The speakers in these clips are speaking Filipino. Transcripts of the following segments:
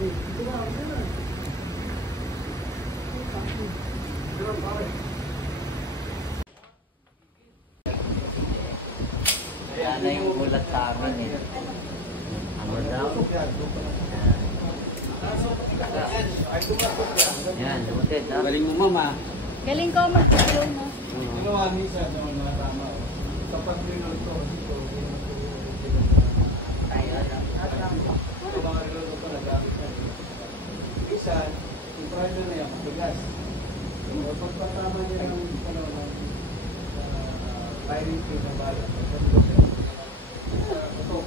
Kaya na yung ulat tangan eh. Ano daw? Yan, lumutid ha? Galing mo mama. Galing ko mag-flow mo. Ginawa niya sa mga tama. Kapag rinulto. Isa, i-try na yan, matigas. Pagpatama niya ng firing pin na bala. Ito.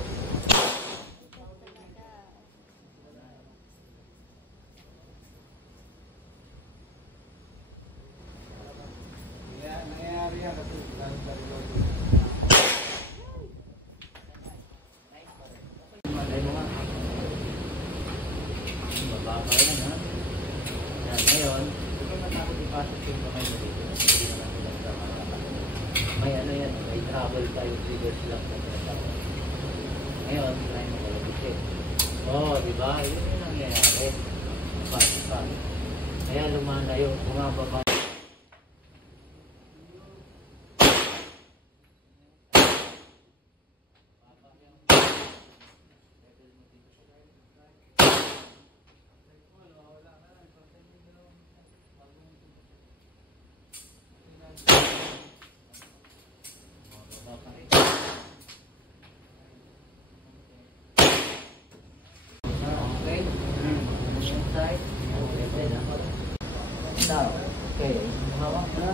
Nangyayari yan kasi dahil Bababa yan ha. Yan, ngayon, hindi ko natakot ipasok yung kamay mo dito. Hindi naman nila sa mga may ano yan, may travel tayo triggers lang sa travel. Ngayon, try mo wala dikit. Oo, diba? Yun yung nangyayari. Pa. Kaya lumalayo, bumababa. Okay, hawak na.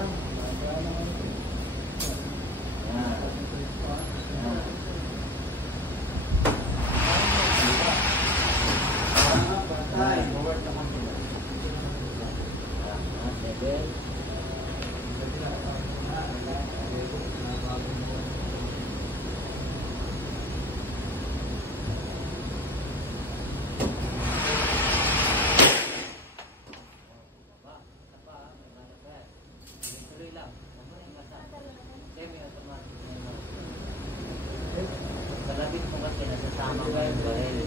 Kalabit mo kasi nasasama ka yung baril.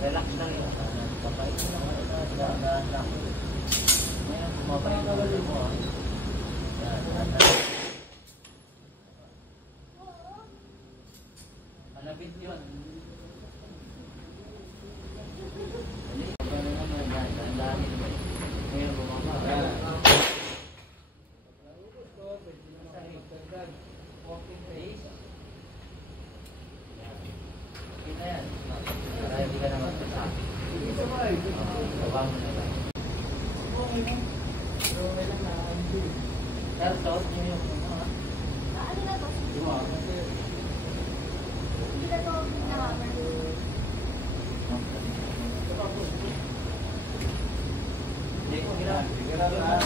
Relax lang yun. Kapay mo lang. Daan lang. Ngayon, kumabay na ulit mo. Kalabit yun. Ngayon, bumaba. Walking pace. Ayan. Para hindi ka naman sasakit. Baba mo na lang. Pero suot niyo yung ano ha? Ano na to? Hindi na to nahammer. Hindi ko ginagawa.